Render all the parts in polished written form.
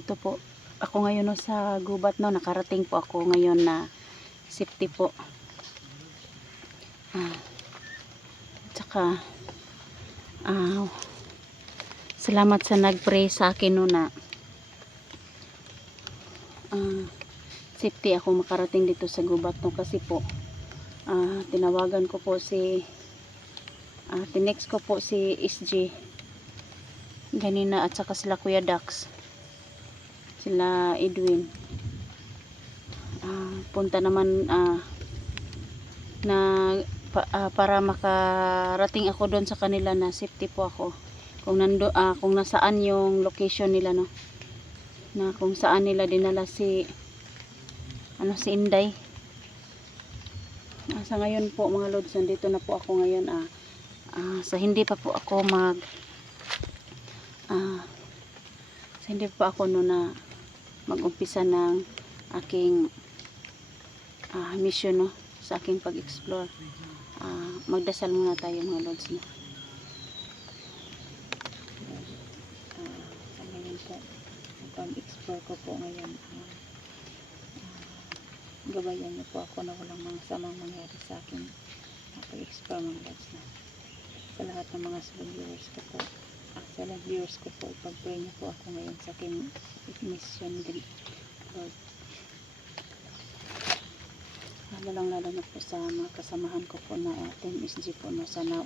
nandito po ako ngayon no, sa gubat no, nakarating po ako ngayon na safety po. Tsaka salamat sa nagpray sa akin no na safety ako makarating dito sa gubat no, kasi po tinawagan ko po si tinext ko po si SG ganina at saka sila Kuya Dax, sila Edwin, punta naman para makarating ako doon sa kanila na safety po ako kung nasaan yung location nila no, na kung saan nila dinala si si Inday. Sa ngayon po mga lods, nandito na po ako ngayon sa hindi pa po ako hindi pa ako no na mag-umpisa ng aking mission no, sa aking pag-explore. Magdasal muna tayo mga lods no. Sa ngayon po pag-explore ko po ngayon, gabayan niyo po ako na walang mga samang mangyari sa akin pag-explore mga lods no. Sa lahat ng mga silent viewers ko po, ipag-pray niyo po ako ngayon sa aking mission din Lord. Lalo na po sa mga kasamahan ko po na Team SG po no, sana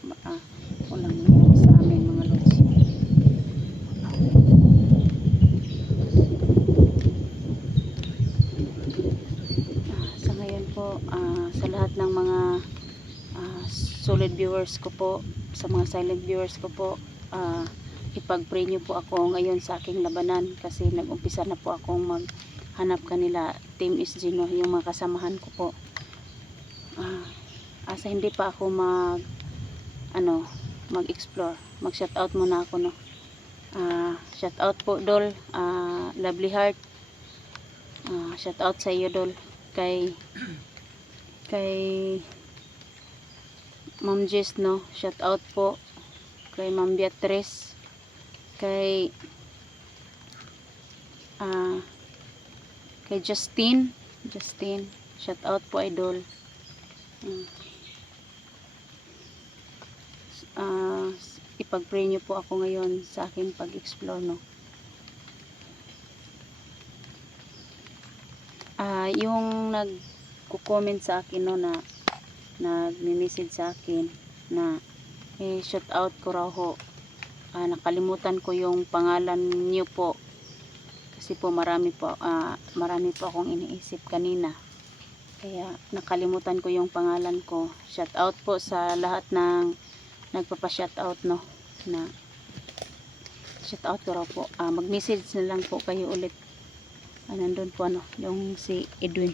walang nangyari sa amin mga Lords. Sa ngayon po sa lahat ng mga solid viewers ko po, sa mga silent viewers ko po, ipag-pray niyo po ako ngayon sa aking labanan, kasi nag-umpisa na po akong maghanap kanila Team SG no, yung mga kasamahan ko po. Sa hindi pa ako mag-explore, mag-shoutout muna ako no. Shoutout po Dol, Lovely Heart, shoutout sa iyo Dol, kay Ma'am Jess no, shoutout po kay Ma'am Beatrice, kay Justin, shoutout po idol. Ipag-pray niyo po ako ngayon sa aking pag-explore no. Yung nagko-comment sa akin no, na nagme-message sa akin na shoutout ko raw ho, nakalimutan ko yung pangalan niyo po kasi po marami po akong iniisip kanina, kaya nakalimutan ko yung pangalan ko. Shoutout po sa lahat ng nagpapa-shoutout no, na shoutout ko raw po. Mag-message na lang po kayo ulit. Nandun po yung si Edwin,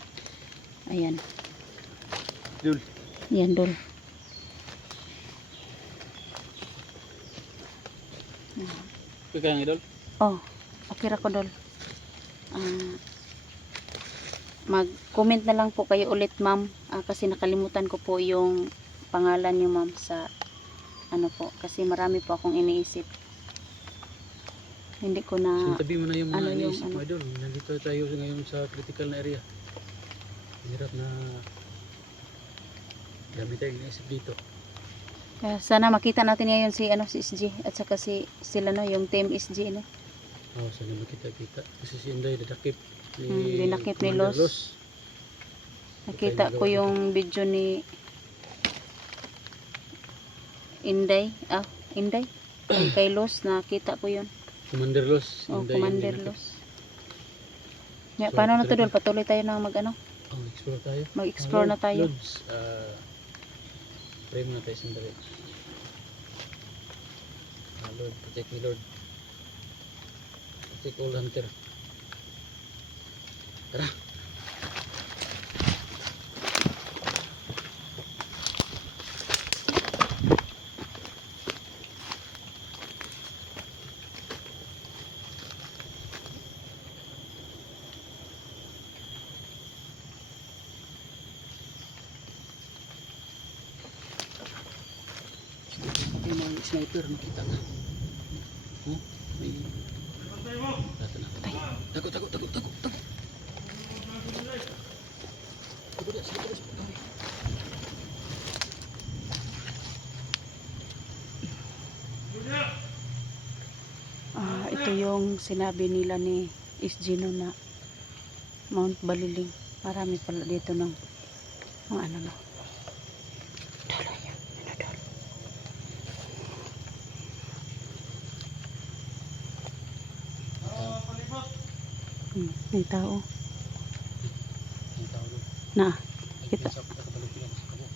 ayan Dul, yan Dul. Okay kang idol? Okay ra ko Dol. Mag-comment na lang po kayo ulit ma'am, kasi nakalimutan ko po yung pangalan niyo ma'am sa po, kasi marami po akong iniisip. Hindi ko na sintabi mo na yung mga iniisip mo idol. Nandito tayo ngayon sa critical na area. Hirap na dami tayong iniisip dito. Kaya sana makita natin ngayon si SG at saka sila no, yung Team SG no. Sana makita-kita kasi si Inday dinakip ni Los. Nakita ko yung video ni Inday, kay Los, nakita ko yun. Commander Los. Commander Los. Paano na to Dol? Patuloy tayo na explore tayo. Mag-explore na tayo. Lods, pray muna tayo sandali. Lord, protect me Lord. Protect all hunter. Tara. May sniper, makita ka. May... Patay. Takut, takut, takut, takut, takut. Takut dia, sakit dia, sakit. Ito yung sinabi nila ni Isgino na Mount Baliling. Marami pala dito ng mga ano na. Dala yan. Ano dala? May tao. Ang tao doon. Na. Ay, Kita. pinsa ko katabalukihan sa kabo.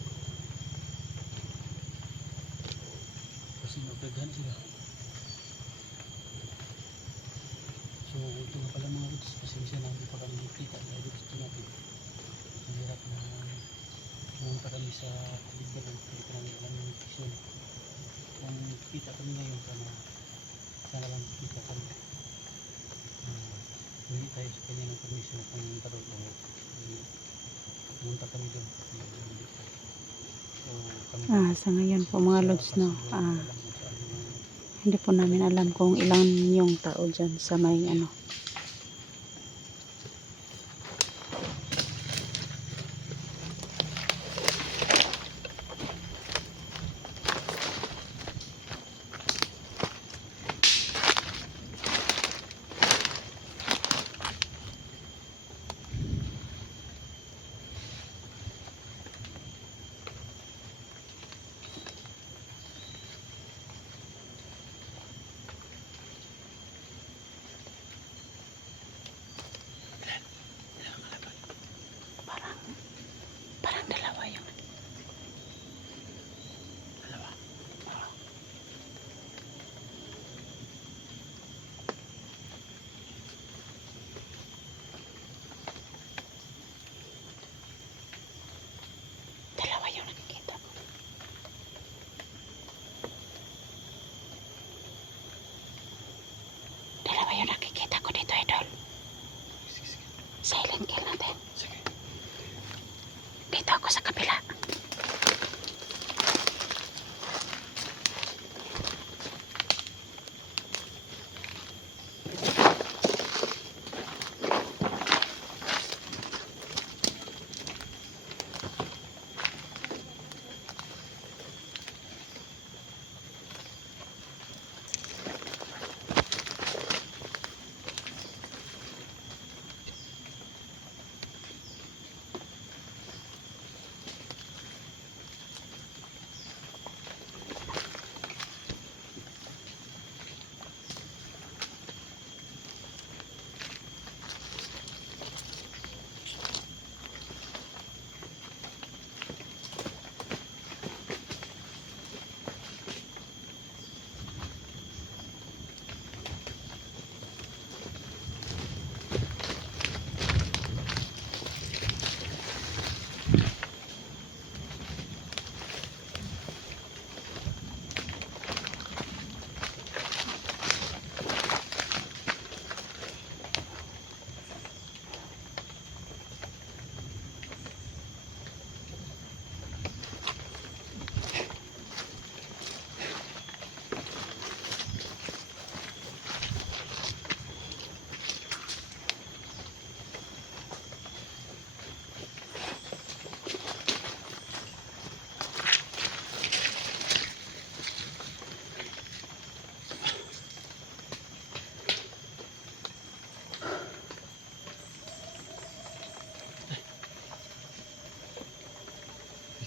Kasi nagdaghan sila. So, ito nga pala mga goods. Pasensya na hindi pa kami nakita. Dahil gusto natin. Mahirap na pumunta kami sa Pilipinas. Hindi pa namin alam yung location. Kung kita kami ngayon, sana lang kita kami. Hindi tayo sa kanya ng permission na pumunta doon o pumunta kami doon. Hindi pa. So, kami Sa ngayon po mga lods no. kasi doon alam kung saan yung Hindi po namin alam kung ilang yung tao dyan sa may ano. Parang dalawa yung dalawa. Dalawa yung nakikita ko. Dalawa yung nakikita ko dito, idol. Silent kill natin. sige. Dito ako sa kabila.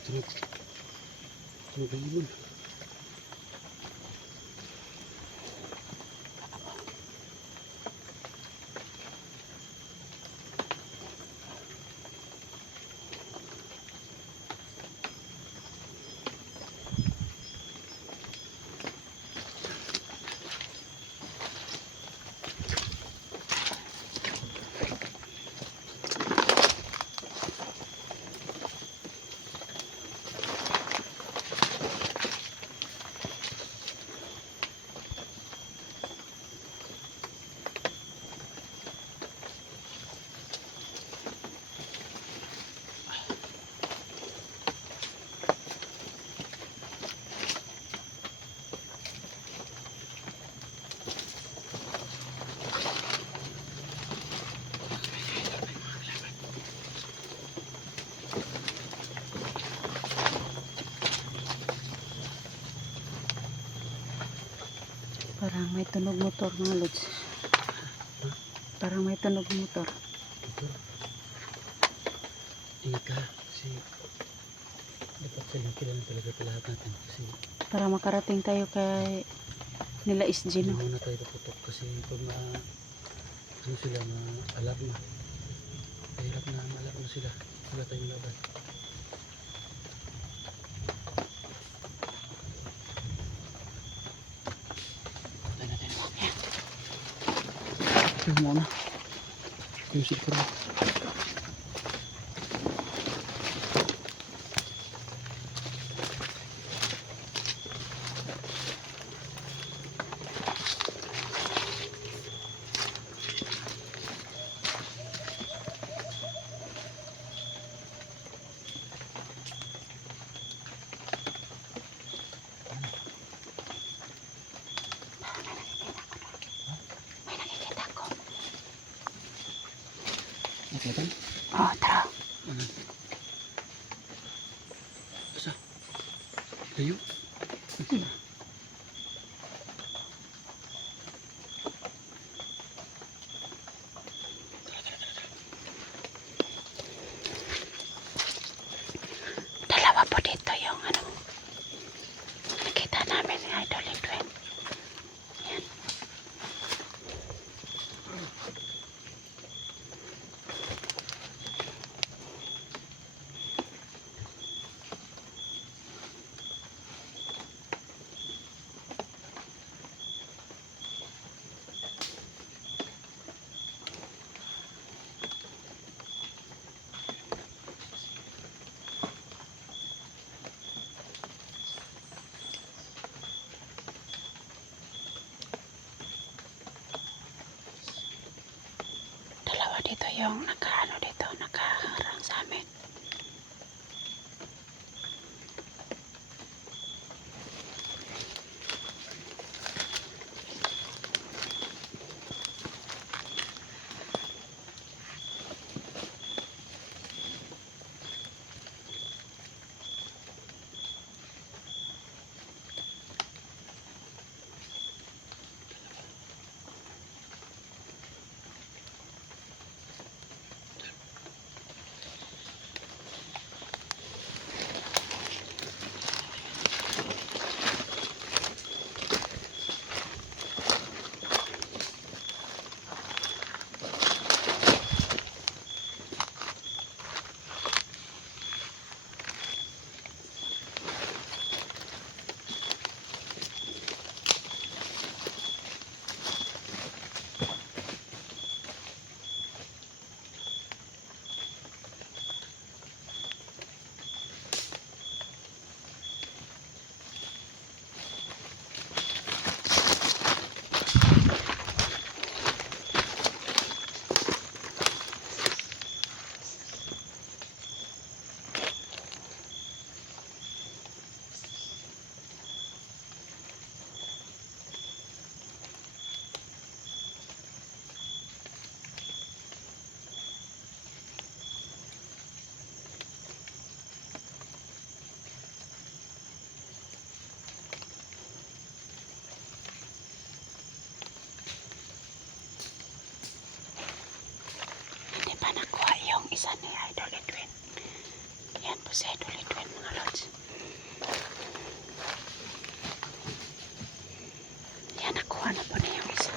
Tunog ang ibon. Parang may tunog motor mga lods. Parang may tunog motor. Ito. Ingat ka kasi dapat silang talaga sa lahat natin kasi Para makarating tayo kay nila SG, hindi no? muna tayo puputok kasi pag ano sila alarma. Mahirap na ma-alarma sila. Wala tayong laban. Patay natin. Ito muna. Yung siguro. May nakikita ko. Nakita? Oh, tara. Ano? Asa? Layo? Dalawa po dito yung ano. Nakita namin ni Idol Edwin. Yan. Dalawa dito yung nakaharang sa amin. Hindi pa nakuha yung isa ni Idol Edwin. Yan po si Idol Edwin mga lods. Yan, nakuha na po na yung isa.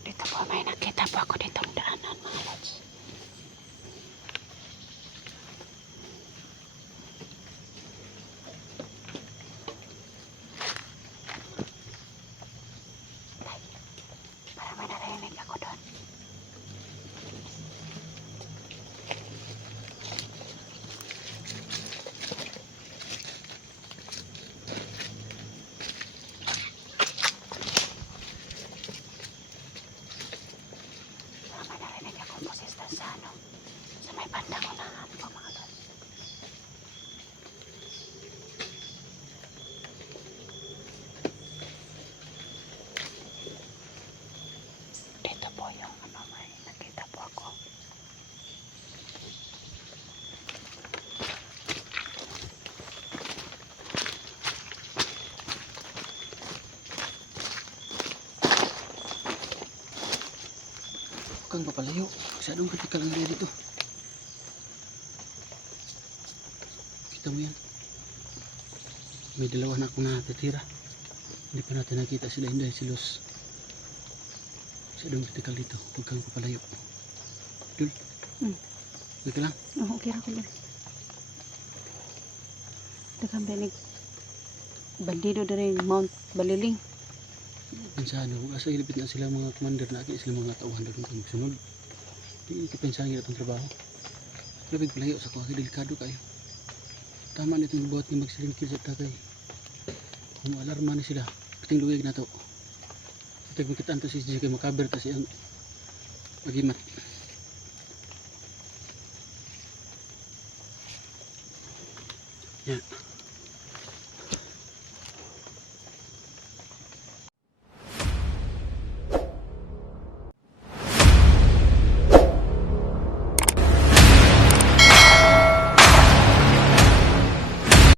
Dito po may nakita po ako ditong daanan mga lods. May banda ko na. Ano ba mga tol? Dito po yung ano, may nakita po ako. Huwag kang papalayo. Masyadong kritikal ang area dito. Kita mo yan. May dalawa na akong natitira. Hindi pa natin nakita sila Inday, si Luz. Masyadong kritikal dito. Huwag kang papalayo. Dul. Okay ka lang? Oh, okay ra ko lang. Daghang banig bandido dari Mount Baliling. Pensahan na, asa ilipit na sila mga commander na akin sila mga tauhan doon kung sunod. Hindi ka pensahan nila itong trabaho. Labig palayo sa kuha, delikado kayo. Tama na itong buhat nga magsilingkil sa tagay. Kung alarma na sila, piting luwig na to. Piting magkitaan to si Gigi kay makaber ta siyang magimat. Yan.